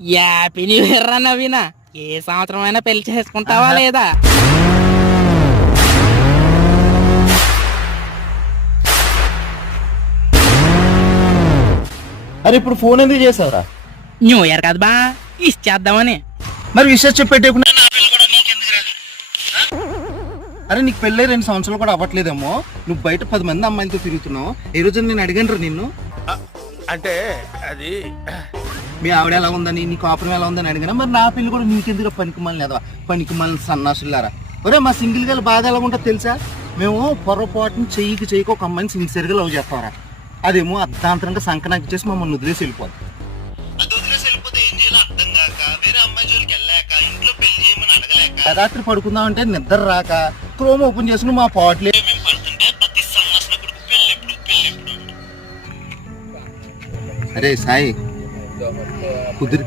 Happy new year రా నవీన. ఏ సంవత్సరం అయినా పెళ్లి చేసుకుంటావా లేదా? అరే ఇప్పుడు ఫోన్ ఎందుకు చేసావురా? న్యూ ఇయర్ కదా బా, ఇచ్చేద్దామని. మరి విషయం చెప్పేటప్పుడు అరే నీకు పెళ్ళై 2 సంవత్సరాలు కూడా అవ్వట్లేదేమో, నువ్వు బయట 10 మంది అమ్మాయిలతో తిరుగుతున్నావు. ఏ రోజు నేను అడిగాను నిన్ను, అంటే అది మీ ఆవిడ ఎలా ఉందని, నీ కాపురం ఎలా ఉందని అడిగాను. మరి నా పెళ్లి కూడా నీకెందుకు పనికిమాలని లేదా? పనికిమాలని సన్నాసులారా. ఒరే మా సింగిల్ గల్ బాధ ఎలా ఉంటుందో తెలుసా? మేము పొరపాటుని చెయ్యికి ఒక అమ్మాయిని సిన్సియర్గా లవ్ చేస్తారా, అదేమో అర్ధాంతరంగా సంకనాకి చేసి మమ్మల్ని వదిలేసి వెళ్ళిపోద్ది. అది వదిలేసి వెళ్ళిపోతే ఏం చేయాలో అర్థం కాక, వేరే అమ్మాయి జోలికి వెళ్ళాక, ఇంట్లో పెళ్లి చేయమని అడగలేక, రాత్రి పడుకుందాం అంటే నిద్ర రాక క్రోమ్ ఓపెన్ చేసుకుని మా పాటలే అరే సాయి కుదిరితే